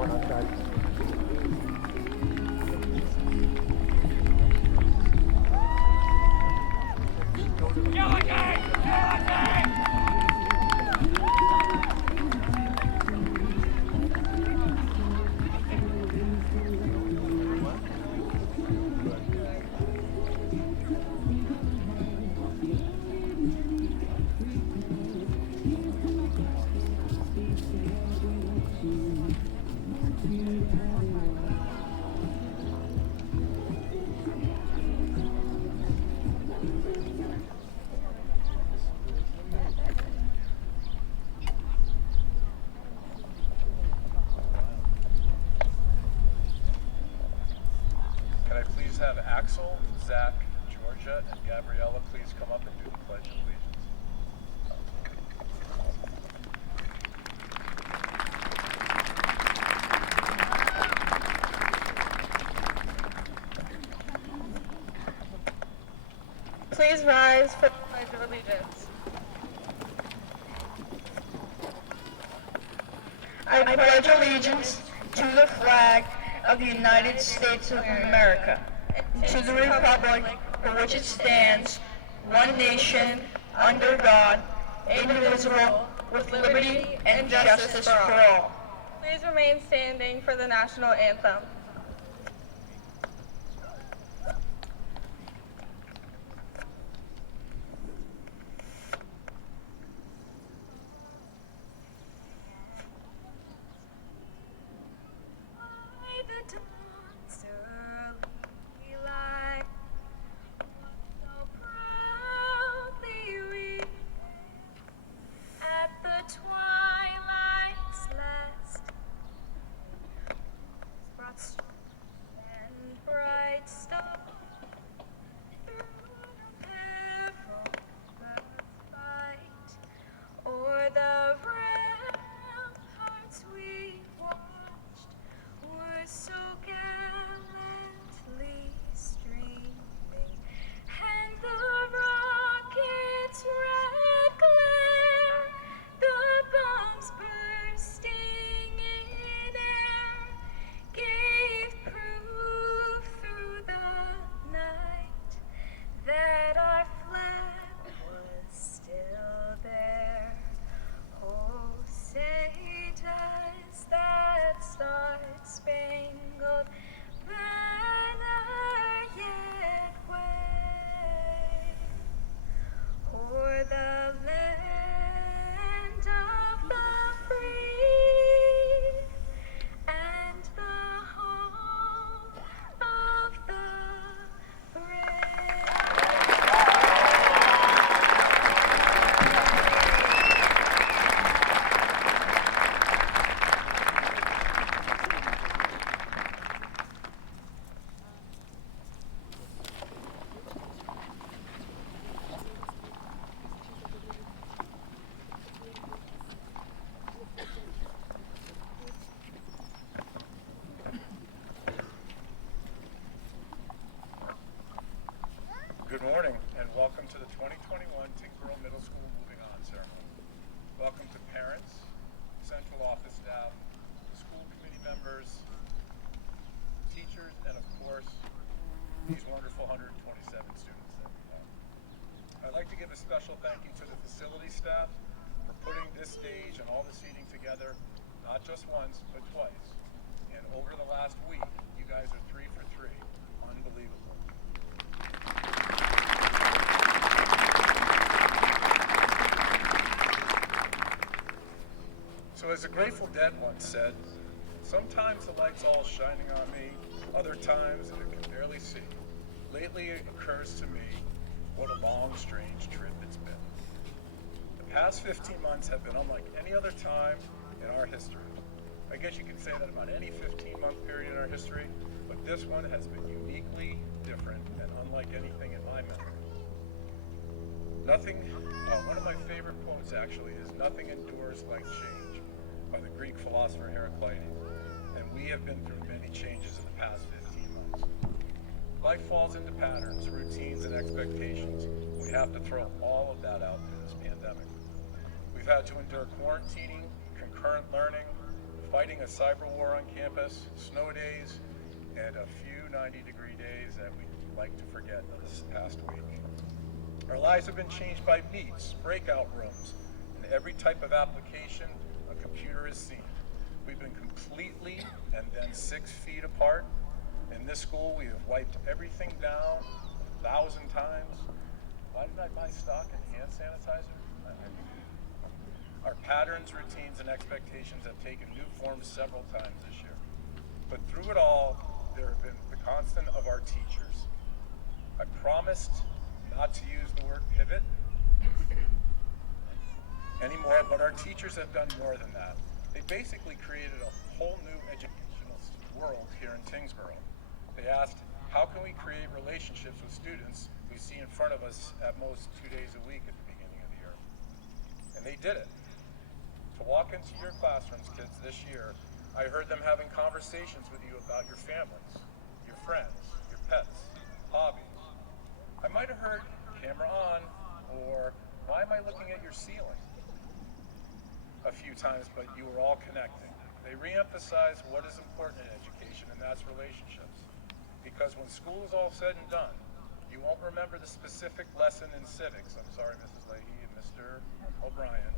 going outside. Can I please have Axel, Zach, Georgia, and Gabriella please come up and do the Pledge of Allegiance? Please rise for the Pledge of Allegiance. I pledge allegiance to the flag of the United States of America, and to the republic for which it stands, one nation, under God, indivisible, with liberty and justice for all. Please remain standing for the national anthem. Good morning and welcome to the 2021 Tinkerbell Middle School Moving On ceremony. Welcome to parents, central office staff, school committee members, teachers, and of course, these wonderful 127 students that we have. I'd like to give a special thank you to the facility staff for putting this stage and all the seating together, not just once, but twice. And over the last week, you guys are 3 for 3. Unbelievable. So as the Grateful Dead once said, sometimes the light's all shining on me, other times I can barely see. Lately it occurs to me what a long, strange trip it's been. The past 15 months have been unlike any other time in our history. I guess you could say that about any 15-month period in our history, but this one has been uniquely different and unlike anything in my memory. One of my favorite quotes actually is, "Nothing endures like change," by the Greek philosopher Heraclitus, and we have been through many changes in the past 15 months. Life falls into patterns, routines, and expectations. We have to throw all of that out in this pandemic. We've had to endure quarantining, concurrent learning, fighting a cyber war on campus, snow days, and a few 90-degree days that we like to forget this past week. Our lives have been changed by meets, breakout rooms, and every type of application a computer has seen. We've been completely and then 6 feet apart. In this school, we have wiped everything down 1,000 times. Why did I buy stock in hand sanitizer? Our patterns, routines, and expectations have taken new forms several times this year. But through it all, there have been the constant of our teachers. I promised not to use the word pivot anymore, but our teachers have done more than that. They basically created a whole new educational world here in Tyngsboro. They asked, how can we create relationships with students we see in front of us at most 2 days a week at the beginning of the year? And they did it. To walk into your classrooms, kids, this year, I heard them having conversations with you about your families, your friends, your pets, hobbies. I might have heard camera on, or why am I looking at your ceiling? A few times, but you were all connecting. They re-emphasize what is important in education, and that's relationships. Because when school is all said and done, you won't remember the specific lesson in civics. I'm sorry, Mrs. Leahy and Mr. O'Brien.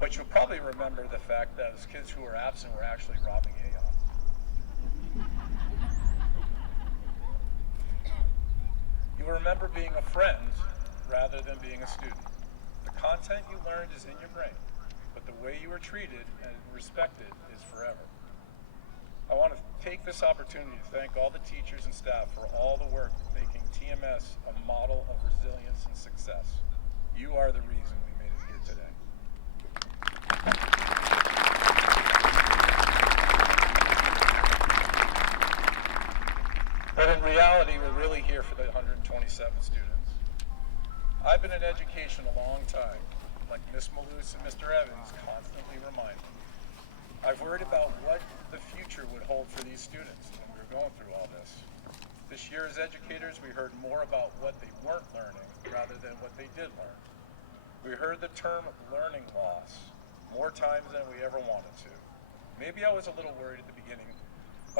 But you'll probably remember the fact that those kids who were absent were actually robbing Aeon. You will remember being a friend rather than being a student. The content you learned is in your brain, but the way you were treated and respected is forever. I want to take this opportunity to thank all the teachers and staff for all the work making TMS a model of resilience and success. You are the reason we made it here today. But in reality, we're really here for the 127 students. I've been in education a long time, like Ms. Malus and Mr. Evans constantly remind me. I've worried about what the future would hold for these students when we were going through all this. This year as educators, we heard more about what they weren't learning rather than what they did learn. We heard the term learning loss more times than we ever wanted to. Maybe I was a little worried at the beginning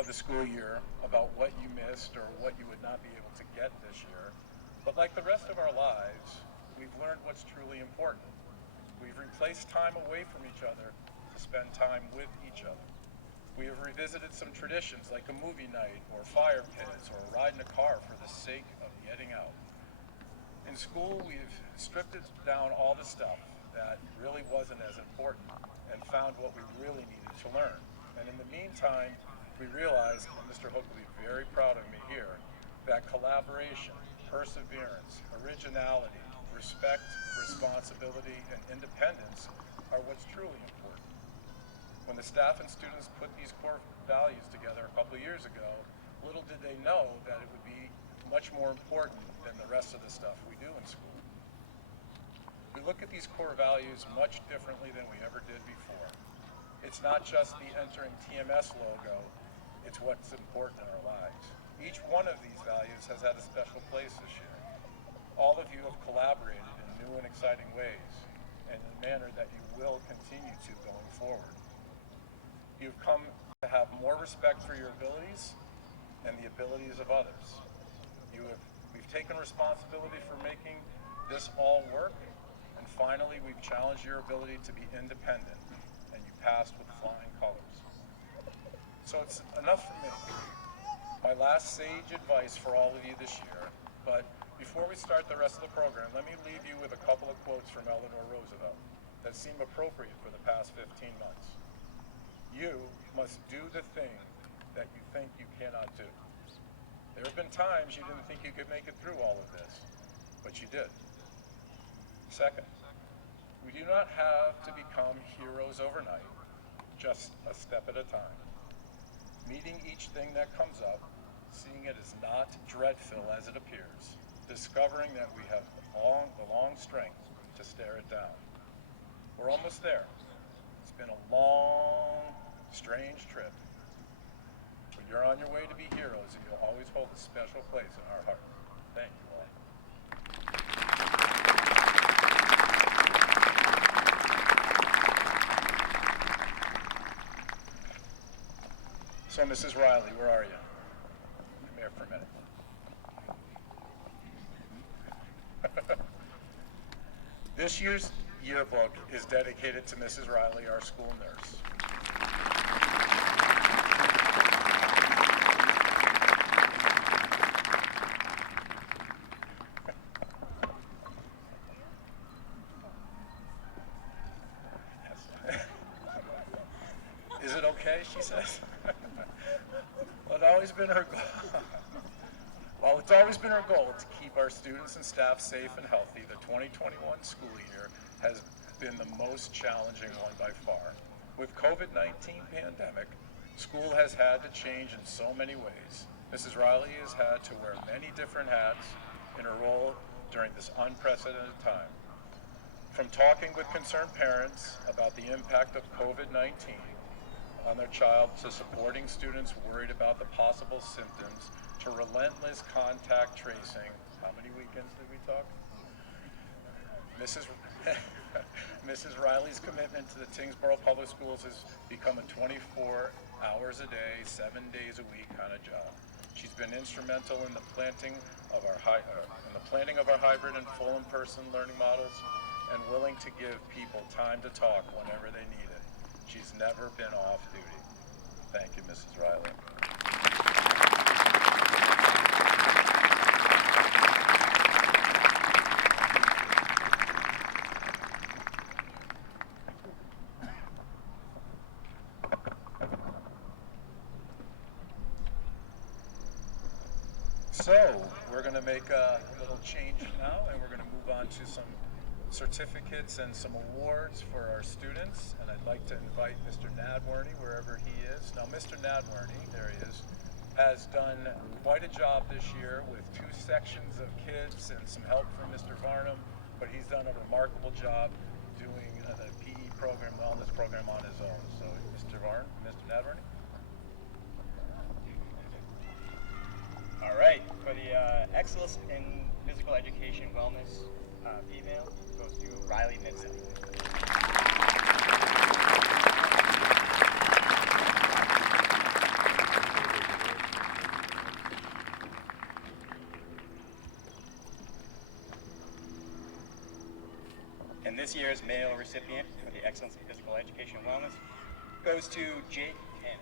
of the school year about what you missed or what you would not be able to get this year. But like the rest of our lives, we've learned what's truly important. We've replaced time away from each other to spend time with each other. We have revisited some traditions like a movie night or fire pits or a ride in a car for the sake of getting out. In school, we've stripped it down all the stuff that really wasn't as important and found what we really needed to learn. And in the meantime, we realized, and Mr. Hook will be very proud of me here, that collaboration, perseverance, originality, respect, responsibility, and independence are what's truly important. When the staff and students put these core values together a couple of years ago, little did they know that it would be much more important than the rest of the stuff we do in school. We look at these core values much differently than we ever did before. It's not just the entering TMS logo, it's what's important in our lives. Each one of these values has had a special place this year. All of you have collaborated in new and exciting ways, and in a manner that you will continue to going forward. You've come to have more respect for your abilities and the abilities of others. We've taken responsibility for making this all work, and finally we've challenged your ability to be independent, and you passed with flying colors. So it's enough for me. My last sage advice for all of you this year, but before we start the rest of the program, let me leave you with a couple of quotes from Eleanor Roosevelt that seem appropriate for the past 15 months. You must do the thing that you think you cannot do. There have been times you didn't think you could make it through all of this, but you did. Second, we do not have to become heroes overnight, just a step at a time. Meeting each thing that comes up, seeing it as not dreadful as it appears, discovering that we have the long strength to stare it down. We're almost there. It's been a long, strange trip. But you're on your way to be heroes, and you'll always hold a special place in our hearts. Thank you all. So, Mrs. Riley, where are you? Come here for a minute. This year's yearbook is dedicated to Mrs. Riley, our school nurse. Is it okay, she says? Well, it's always been her goal. While it's always been our goal to keep our students and staff safe and healthy, the 2021 school year has been the most challenging one by far. With COVID-19 pandemic, school has had to change in so many ways. Mrs. Riley has had to wear many different hats in her role during this unprecedented time. From talking with concerned parents about the impact of COVID-19 on their child, to supporting students worried about the possible symptoms, to relentless contact tracing. How many weekends did we talk? Mrs. Riley's commitment to the Tyngsboro Public Schools has become a 24 hours a day, 7 days a week kind of job. She's been instrumental in the planning of our hybrid and full in-person learning models, and willing to give people time to talk whenever they need it. She's never been off duty. Thank you, Mrs. Riley. So, we're going to make a little change now, and we're going to move on to some certificates and some awards for our students. And I'd like to invite Mr. Nadworny, wherever he is. Now, Mr. Nadworny, there he is, has done quite a job this year with 2 sections of kids and some help from Mr. Varnum, but he's done a remarkable job doing the PE program, wellness program on his own. So, Mr. Nadworny. All right, for the excellence in physical education wellness female goes to Riley Nitzel. And this year's male recipient for the excellence in physical education wellness goes to Jake Canis.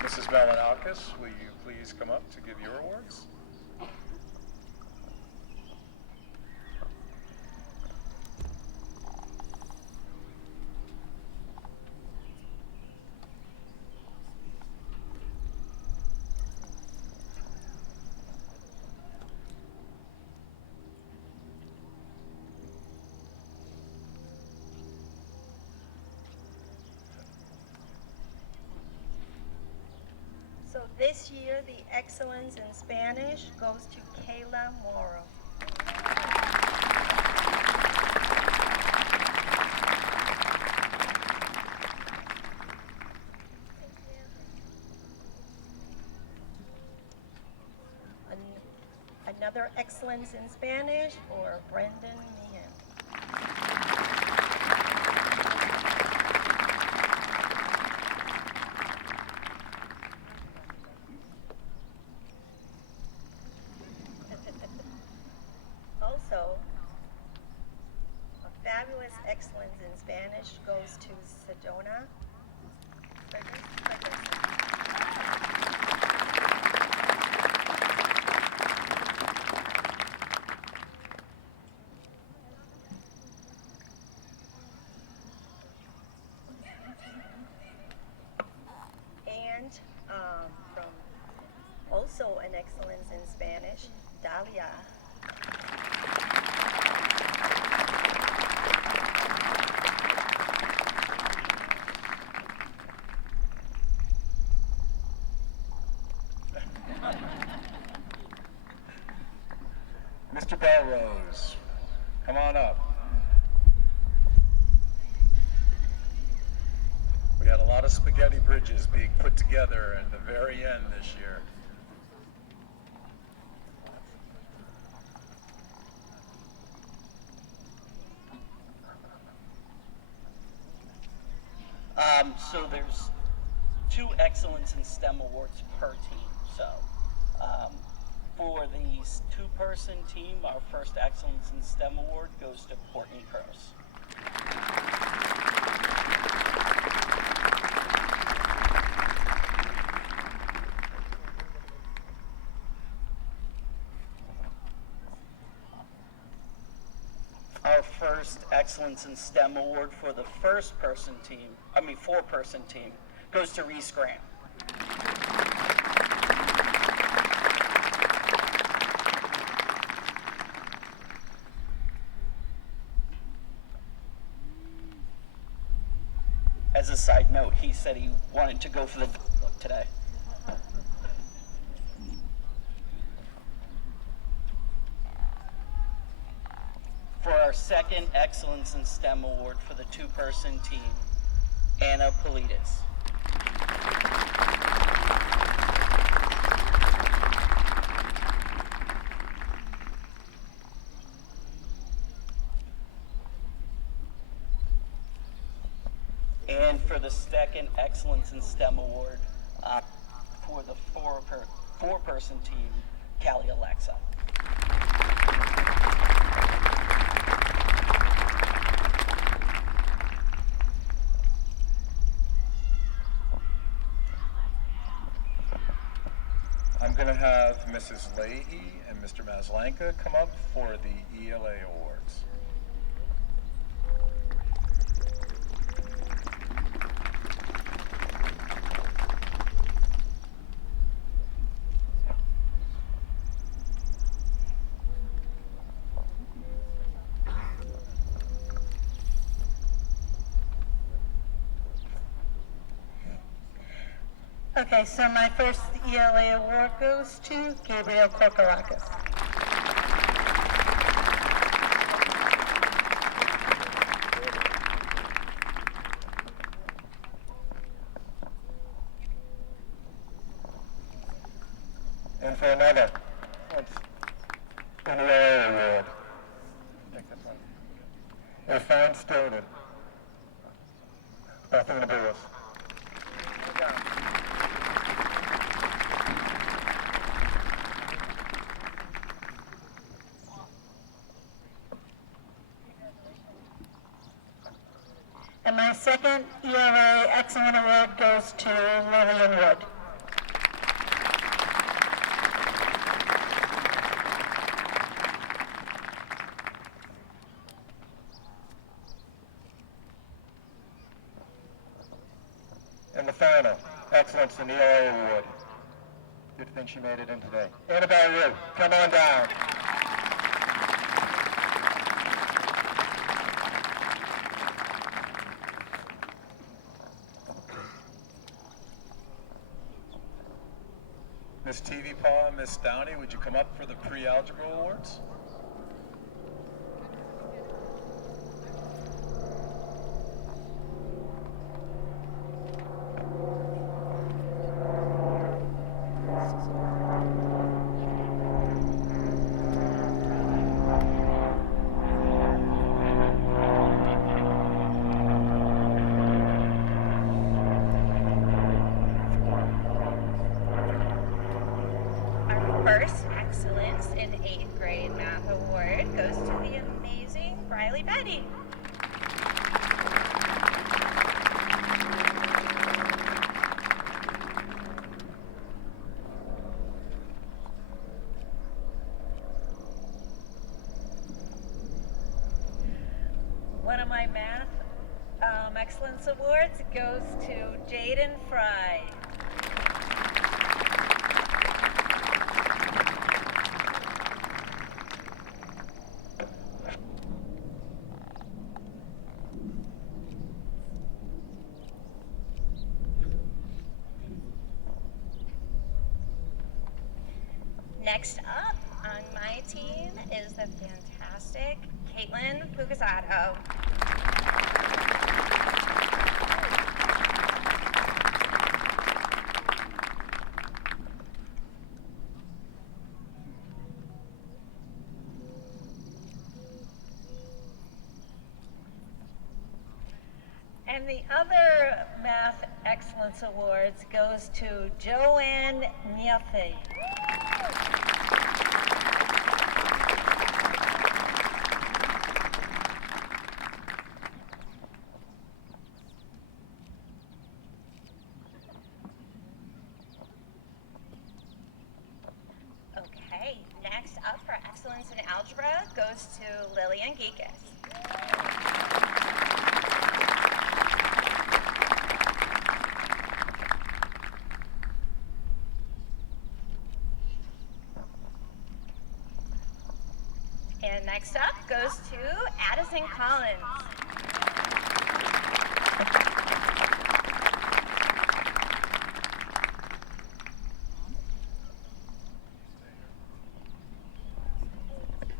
Mrs. Malinakis, will you please come up to give your awards? So this year, the excellence in Spanish goes to Kayla Moro. Another excellence in Spanish for Brendan Meehan. Also, a fabulous excellence in Spanish goes to Sedona Ferguson. And from also an excellence in Spanish, Dalia. Mr. Belrose, come on up. lot of spaghetti bridges being put together at the very end this year. So there's 2 Excellence in STEM awards per team. So for the 2-person team, our first Excellence in STEM award goes to Courtney Cross. Our first Excellence in STEM award for the 4-person team, goes to Reese Grant. As a side note, he said he wanted to go for the look today. For our second Excellence in STEM award for the 2-person team, Anna Politis. And for the second Excellence in STEM award for the 4-person team, Callie Alexa. I'm going to have Mrs. Leahy and Mr. Maslanka come up for the ELA awards. Okay, so my first ELA award goes to Gabriel Kokorakis. And for another, an ELA award, a fine student, Bethany Lewis. And my second ELA Excellent Award goes to Lillian Wood. And the final, Excellence in ELA Award. Good thing she made it in today. Annabelle Rue, come on down. Miss TV Paw and Miss Downey, would you come up for the pre-algebra awards? First Excellence in 8th Grade Math Award goes to the amazing Riley Betty. One of my Math Excellence Awards goes to Jaden Fry. Next up on my team is the fantastic Caitlin Pucasato. And the other Math Excellence Awards goes to Joanne Nyethi. Okay, next up for excellence in algebra goes to Lillian Geekus. And next up goes to Addison Collins.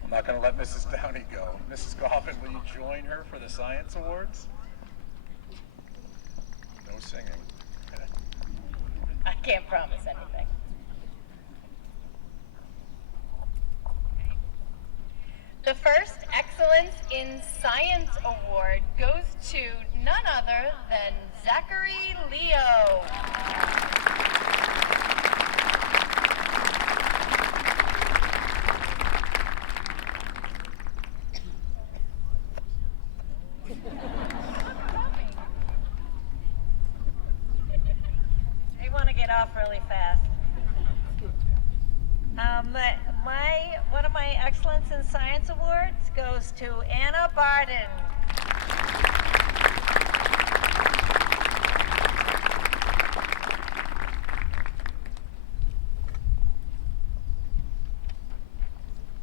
I'm not going to let Mrs. Downey go. Mrs. Goffin, will you join her for the Science Awards? No singing. I can't promise anything. The first Excellence in Science Award goes to none other than Zachary Leo. They want to get off really fast. One of my Excellence in Science Awards goes to Anna Barden.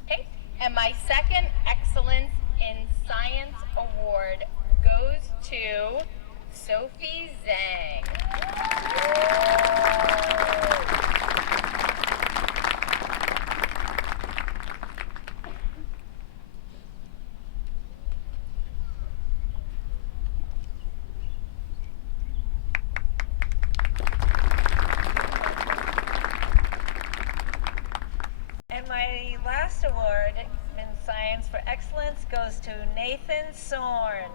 Okay, and my second Excellence in Science Award goes to Sophie Zhang. And my last award in science for excellence goes to Nathan Sorn.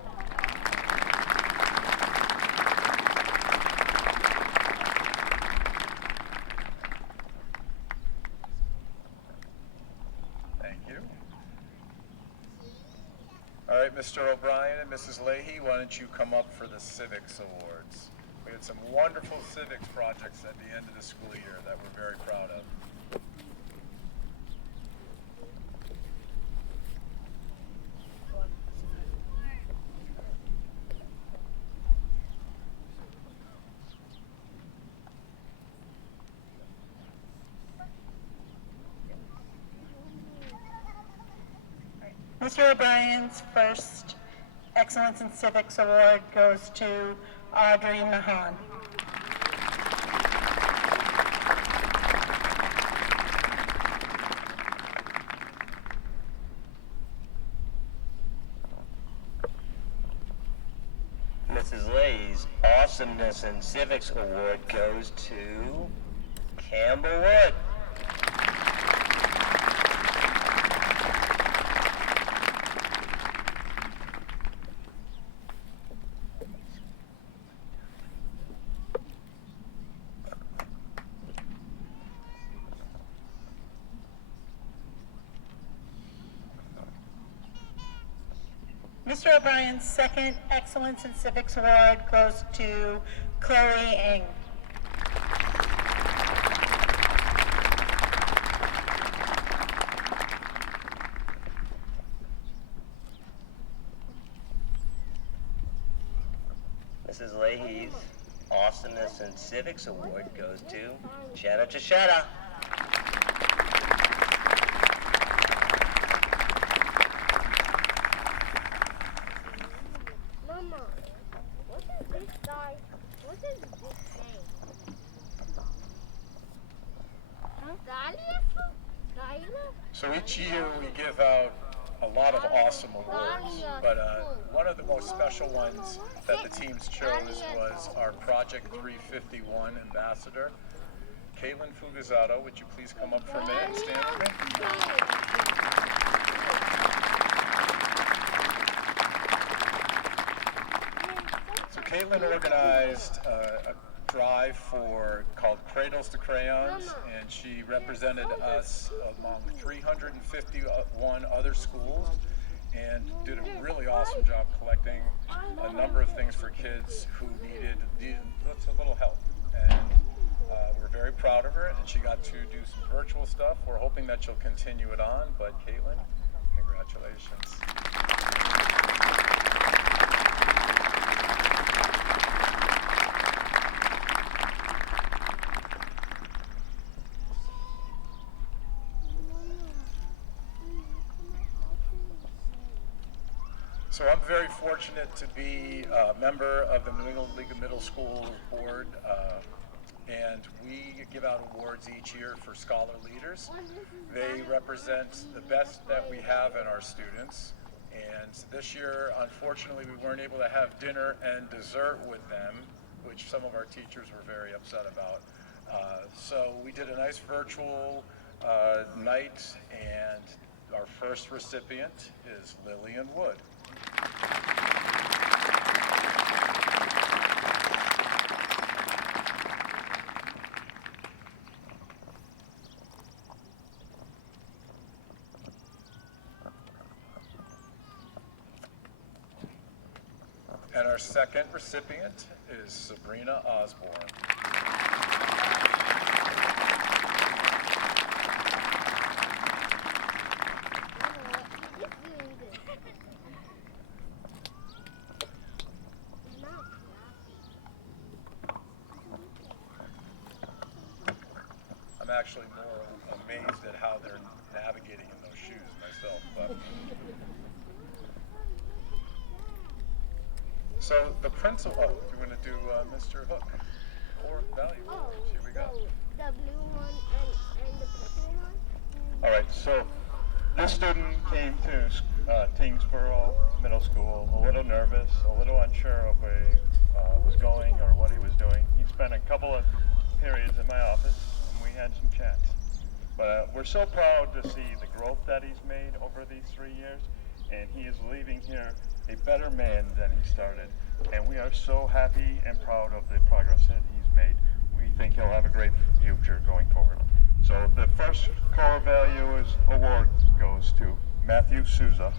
Thank you. All right, Mr. O'Brien and Mrs. Leahy, why don't you come up for the Civics Awards? We had some wonderful civics projects at the end of the school year that we're very proud of. Mr. O'Brien's first Excellence in Civics Award goes to Audrey Mahan. Mrs. Lee's Awesomeness in Civics Award goes to Campbell Wood. Mr. O'Brien's second Excellence in Civics Award goes to Chloe Ng. Mrs. Leahy's Awesomeness in Civics Award goes to Jenna Chishetta. Mama, what is this guy? What is this thing? So each year we give out a lot of awesome awards, but one of the most special ones that the teams chose was our Project 351 ambassador. Caitlin Fugazzotto, would you please come up for a minute and stand with me? So Caitlin organized a drive called Cradles to Crayons, and she represented us among 351 other schools and did a really awesome job collecting a number of things for kids who needed a little help. And we're very proud of her, and she got to do some virtual stuff. We're hoping that she'll continue it on, but Caitlin, congratulations. So I'm very fortunate to be a member of the New England League of Middle School Board, and we give out awards each year for scholar leaders. They represent the best that we have in our students, and this year, unfortunately, we weren't able to have dinner and dessert with them, which some of our teachers were very upset about. So we did a nice virtual night, and our first recipient is Lillian Wood. And our second recipient is Sabrina Osborne. I'm actually more amazed at how they're navigating in those shoes myself. But. So the principal, you want to do Mr. Hook, core value. Here we go. The blue one and the purple one. All right, so this student came to Tingsboro Middle School a little nervous, a little unsure of where he was going or what he was doing. He spent a couple of periods in my office, and we had some chats. But we're so proud to see the growth that he's made over these 3 years, and he is leaving here a better man than he started. And we are so happy and proud of the progress that he's made. We think he'll have a great future going forward. So the first core values award goes to Matthew Souza.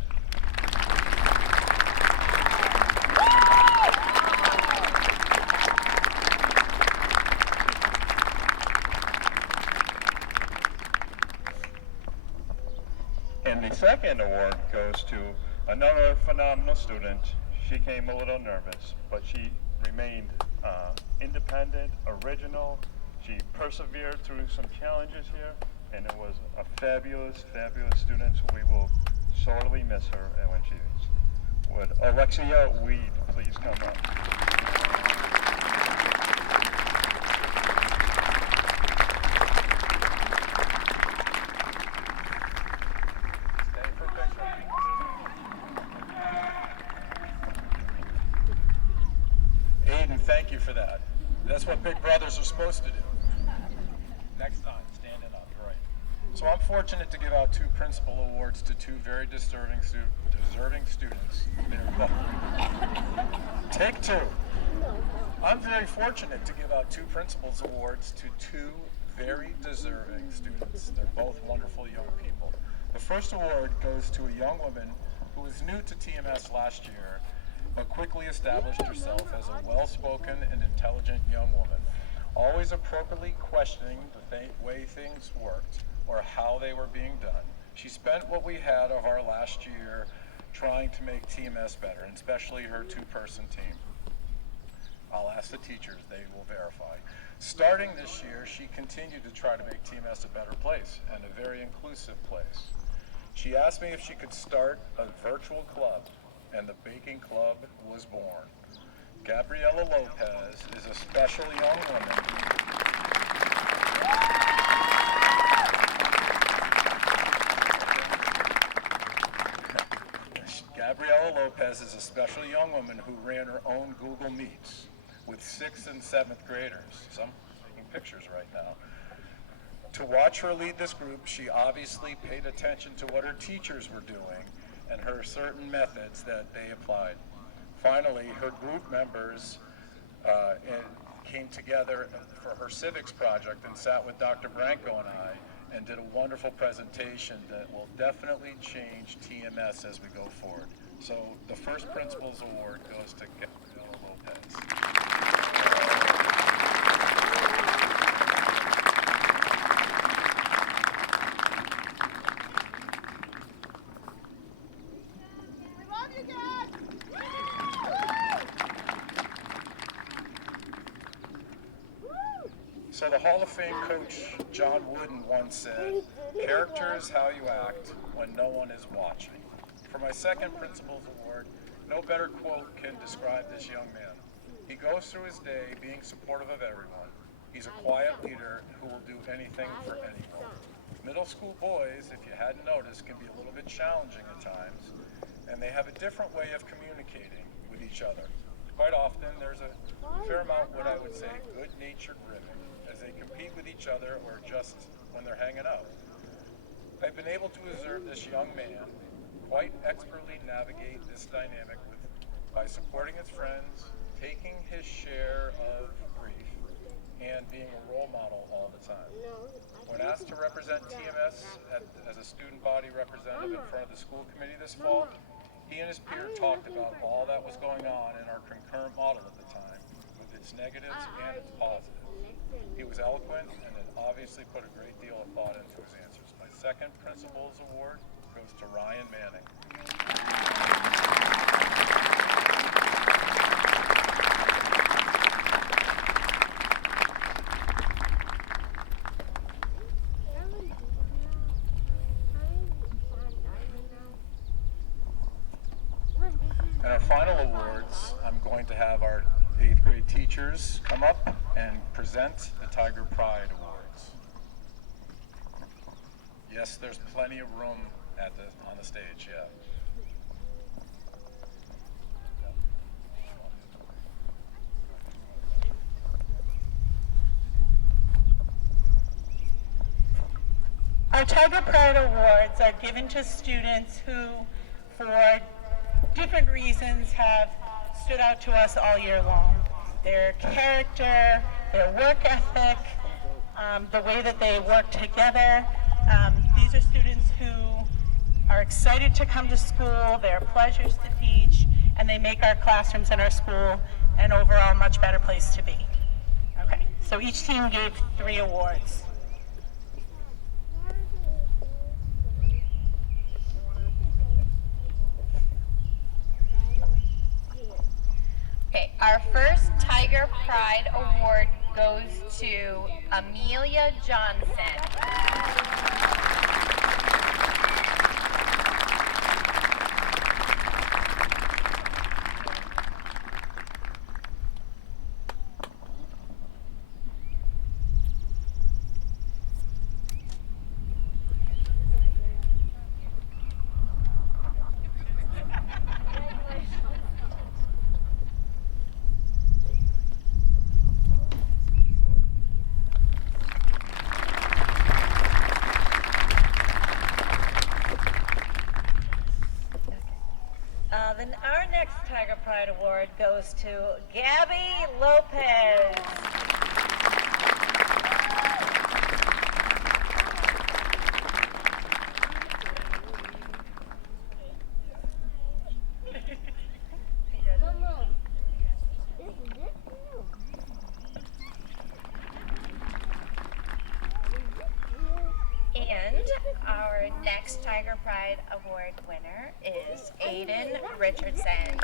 And the second award goes to another phenomenal student. She came a little nervous, but she remained independent, original. She persevered through some challenges here, and it was a fabulous, fabulous student. So we will sorely miss her when she leaves. Would Alexia Weed please come up? Aiden, thank you for that. That's what big brothers are supposed to do. Next time, standing up, right. So I'm fortunate to give out 2 principal awards to 2 very deserving students. Take 2. I'm very fortunate to give out 2 principals awards to 2 very deserving students. They're both wonderful young people. The first award goes to a young woman who was new to TMS last year, but quickly established herself as a well-spoken and intelligent young woman, always appropriately questioning the way things worked or how they were being done. She spent what we had of our last year trying to make TMS better, and especially her 2-person team. I'll ask the teachers, they will verify. Starting this year, she continued to try to make TMS a better place and a very inclusive place. She asked me if she could start a virtual club, and the baking club was born. Gabriela Lopez is a special young woman. Gabriela Lopez is a special young woman who ran her own Google Meets with 6th and 7th graders. Some taking pictures right now. To watch her lead this group, she obviously paid attention to what her teachers were doing and her certain methods that they applied. Finally, her group members came together for her civics project and sat with Dr. Branco and I and did a wonderful presentation that will definitely change TMS as we go forward. So the first Principals Award goes to Gabriela Lopez. So the Hall of Fame coach, John Wooden, once said, "Character is how you act when no one is watching." For my second Principals Award, no better quote can describe this young man. He goes through his day being supportive of everyone. He's a quiet leader who will do anything for anyone. Middle school boys, if you hadn't noticed, can be a little bit challenging at times, and they have a different way of communicating with each other. Quite often, there's a fair amount, what I would say, good-natured ribbing, as they compete with each other or just when they're hanging out. I've been able to observe this young man quite expertly navigate this dynamic by supporting his friends, taking his share of grief, and being a role model all the time. When asked to represent TMS as a student body representative in front of the school committee this fall, he and his peer talked about all that was going on in our concurrent model at the time, with its negatives and its positives. He was eloquent and had obviously put a great deal of thought into his answers. My second Principals Award goes to Ryan Manning. And our final awards, I'm going to have our 8th grade teachers come up and present the Tiger Pride Awards. Yes, there's plenty of room on the stage, yeah. Our Tiger Pride Awards are given to students who, for different reasons, have stood out to us all year long. Their character, their work ethic, the way that they work together. These are students who are excited to come to school, they're pleasures to teach, and they make our classrooms and our school an overall much better place to be. Okay, so each team gave 3 awards. Okay, our first Tiger Pride Award goes to Amelia Johnson. Then our next Tiger Pride Award goes to Gabby Lopez. And our next Tiger Pride Award winner is Aiden Richardson.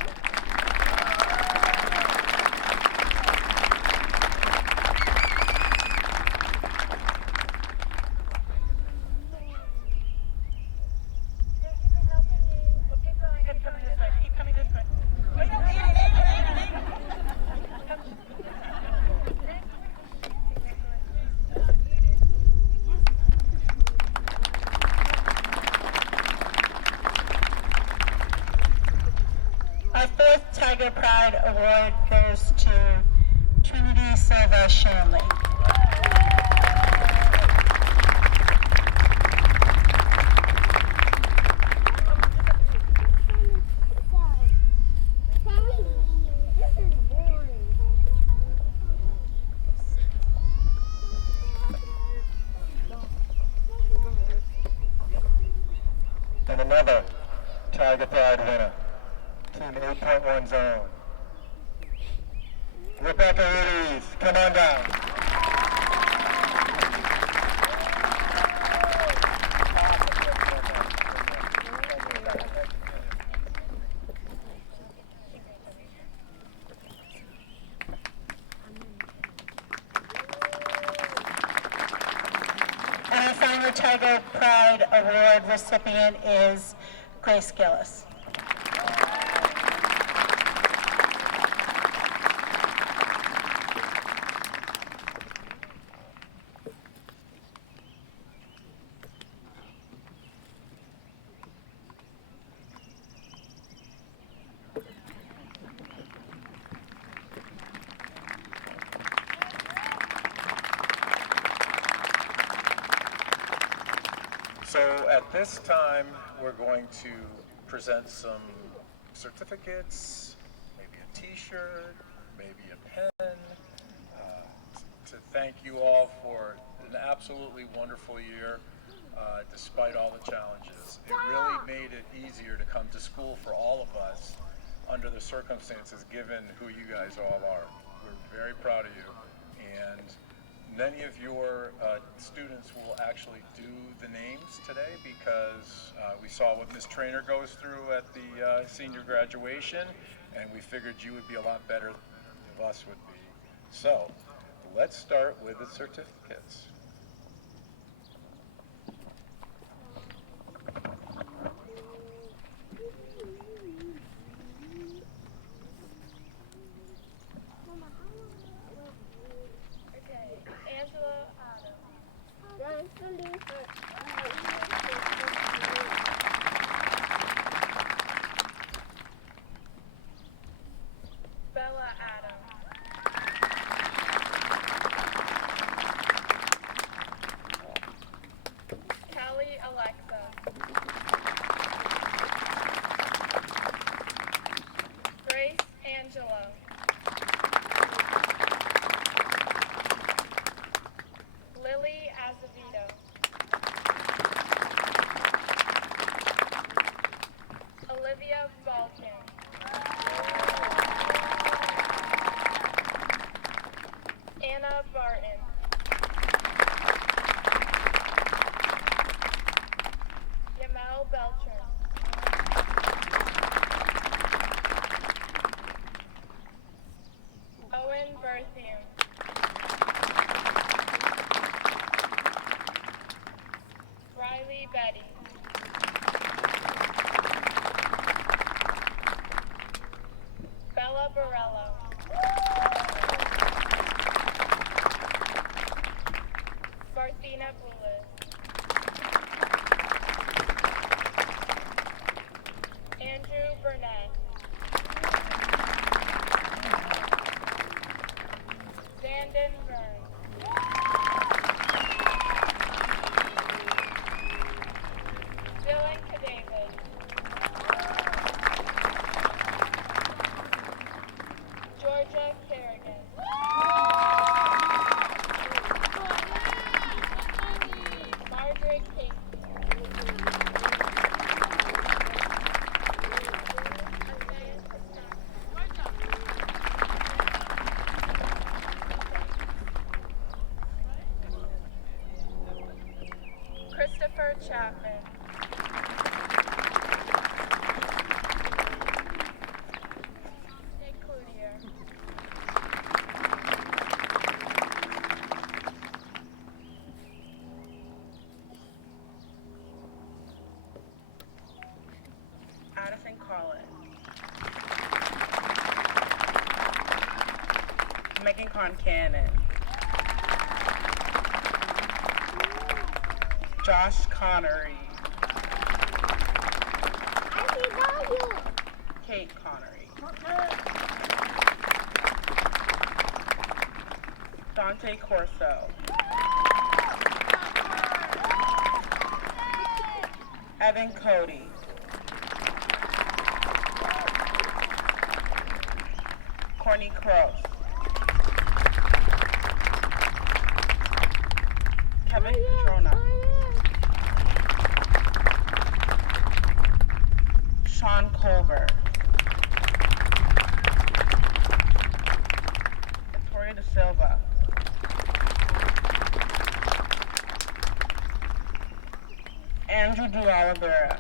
Our 4th Tiger Pride Award goes to Trinity Silva Shanley. Sorry. another Tiger Pride winner, Team 8.1 Zone. Rebecca Ruiz, come on down. And our final Tiger Pride Award recipient is Grace Gillis. So at this time, we're going to present some certificates, maybe a t-shirt, maybe a pen, to thank you all for an absolutely wonderful year, despite all the challenges. It really made it easier to come to school for all of us under the circumstances, given who you guys all are. We're very proud of you, and many of your students will actually do the names today because we saw what Ms. Trainer goes through at the senior graduation, and we figured you would be a lot better than us would be. So let's start with the certificates. Angela Adams. Bella Adams. Callie Alexa. Grace Angelo. Lily Azevedo. Olivia Balkan. Anna Barton. Yamal Beltran. Owen Berthium. Riley Betty. Bella Borello. Martina Bullis. Andrew Burnett. Zandon Burns. Dylan David. Georgia Kerrigan. Margaret Casey. Christopher Chapman. Nick Cloutier. Addison Collins. Megan Concannon. Josh Connery. Kate Connery. Dante Corso. Evan Cody. Courtney Cross. Kevin Trona. Sean Colbert. Victoria Da Silva. Andrew De Oliveira.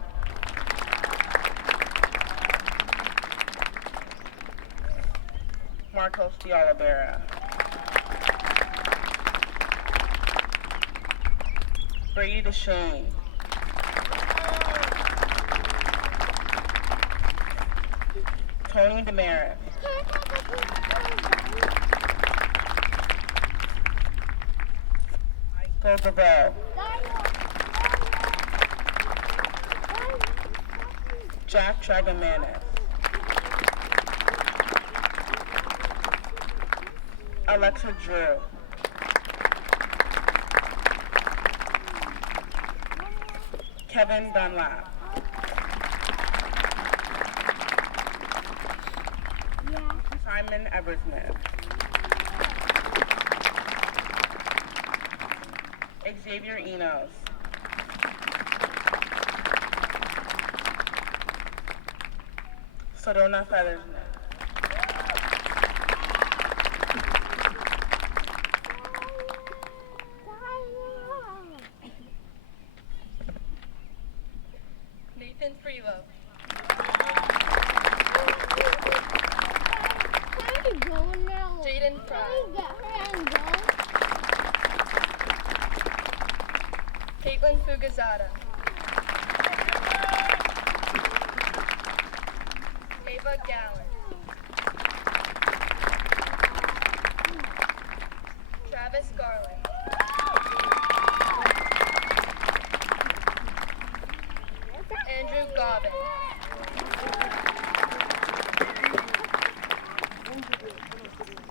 Marcos De Oliveira. Brady DeShane. Tony Demaris. Michael DeVoe. Jack Dragamanis. Alexa Drew. Kevin Dunlap. Simon Eversmith. Xavier Enos. Sedona Feathersmith. Nathan Freelo. Jaden Fry. Caitlin Fugazada. Ava Gallen. Travis Garland. Andrew Gobbin.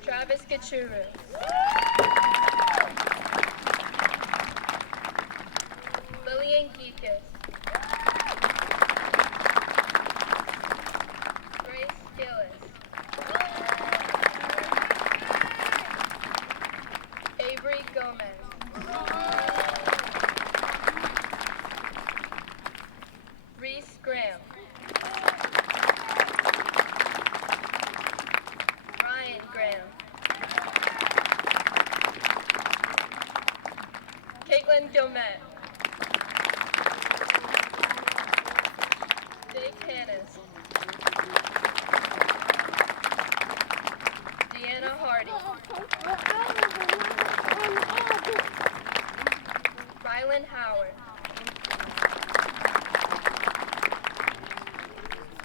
Travis Gachuru. Lillian Geekus. Grace Gillis. Avery Gomez. Reese Graham. Ryan Graham. Caitlin Gilmet. Jake Hannes. Deanna Hardy. Rylan Howard.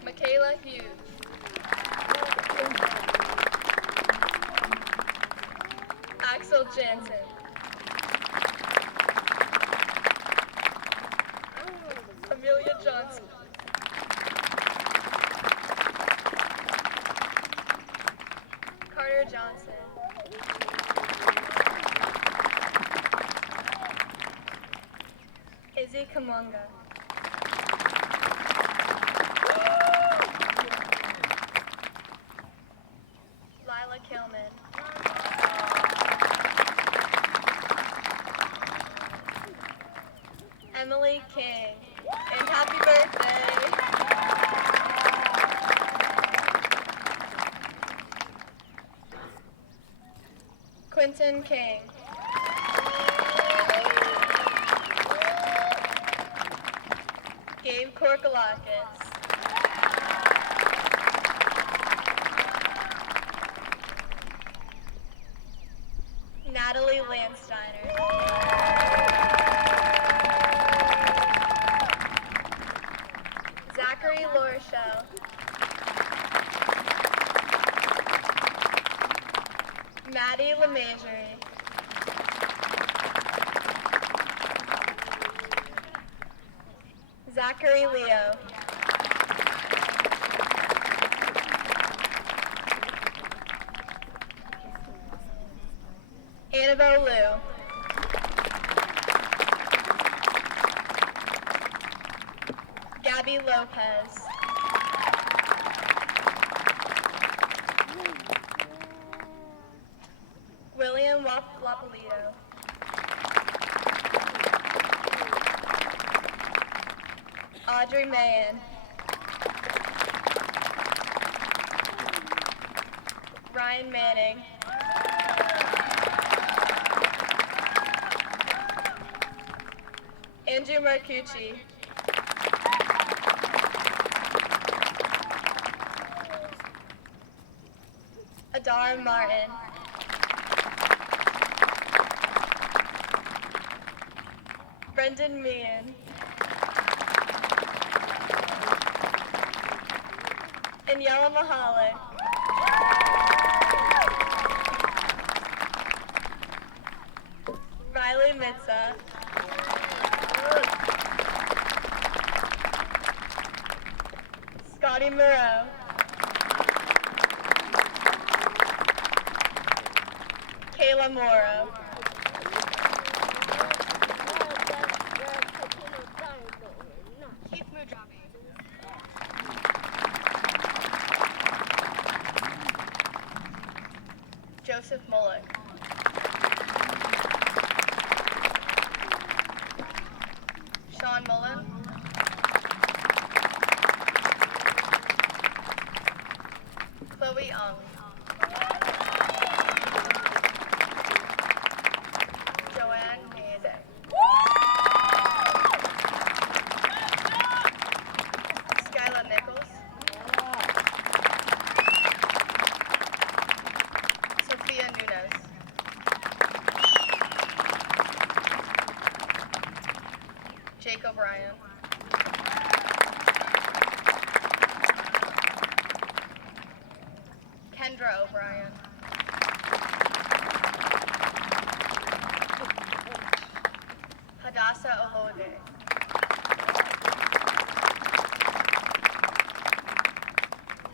Michaela Hughes. Axel Jansen. Amelia Johnson. Carter Johnson. Izzy Kamunga. Lila Kilman. Emily King. And happy birthday! Quentin King. Gabe Korkalakis. Natalie Landsteiner. Zachary Lorshell. Maddie LeMagerie. Zachary Leo. Annabelle Liu. Gabby Lopez. William Lapolito. Audrey Mahan. Ryan Manning. Andrew Marcucci. Adar Martin. Brendan Meehan. Daniela Mahalik. Riley Mitza. Scotty Moreau. Kayla Morrow. Keith Mudrabi. Joseph Mullock. Sean Mullen. Chloe Ung. Joanne Mayday. Skylar Nichols. Sophia Nunes. Jake O'Brien. Kendra O'Brien. Hadassah Olode.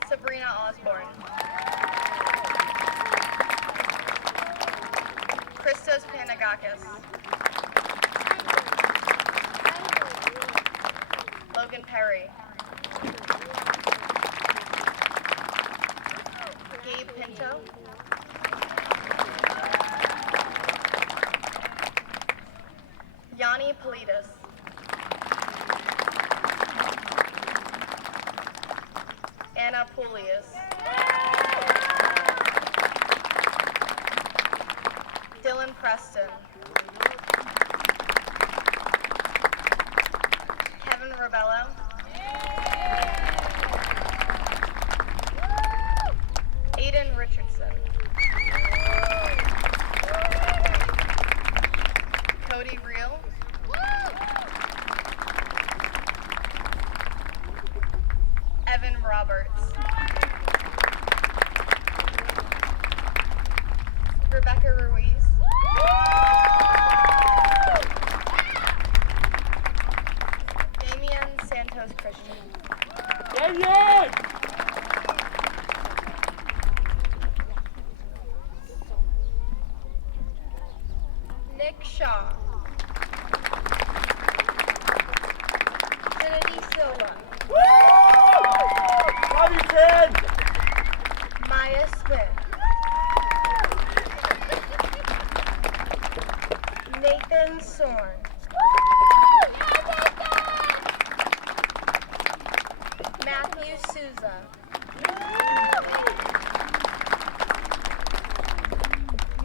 Sabrina Osborne. Christos Panagakis. Logan Perry. Gabe Pinto. Yanni Politis. Anna Poulias. Dylan Preston. Kevin Rebello. Aiden Richardson. Cody Reel. Evan Roberts. Rebecca Ruiz. Damian Santos Christian. Nick Shaw. Trinity Silva. Love you, kid! Maya Smith. Nathan Sorn. Matthew Souza.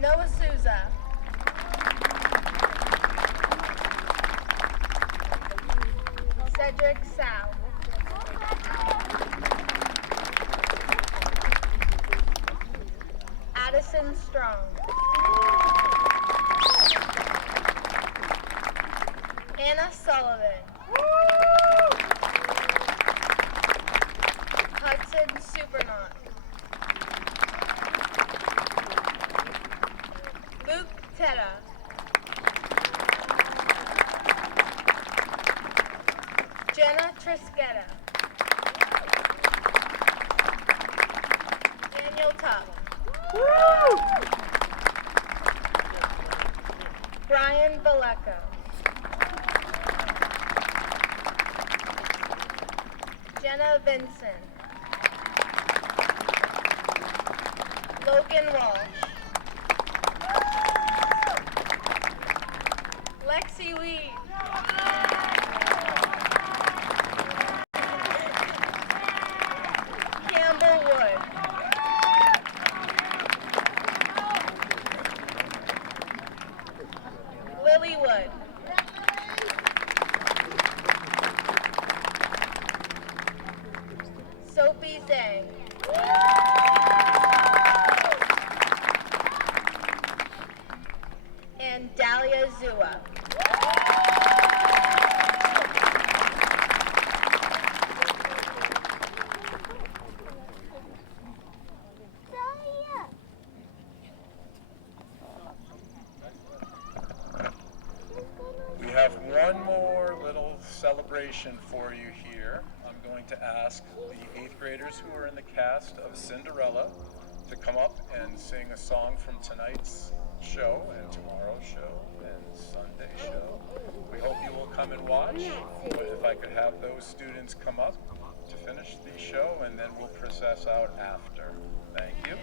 Noah Souza. Cedric Sow. Addison Strong. Anna Sullivan. Hudson Supernaut. Luke Teta. Jenna Trisketta. Daniel Tuck. Brian Beleco. Jenna Vincent. Logan Walsh. Lexi Lee. Campbell Wood. Haywood. Sophie Zhang. And Dahlia Zua. We have one more little celebration for you here. I'm going to ask the 8th graders who are in the cast of Cinderella to come up and sing a song from tonight's show and tomorrow's show and Sunday's show. We hope you will come and watch. But if I could have those students come up to finish the show, and then we'll process out after. Thank you.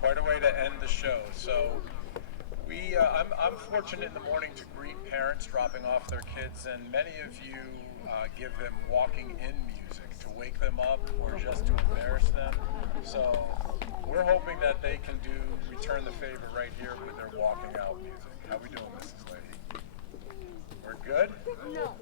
Quite a way to end the show. So I'm fortunate in the morning to greet parents dropping off their kids, and many of you give them walking in music to wake them up or just to embarrass them. So we're hoping that they can return the favor right here with their walking out music. How we doing, Mrs. Leahy? We're good? No.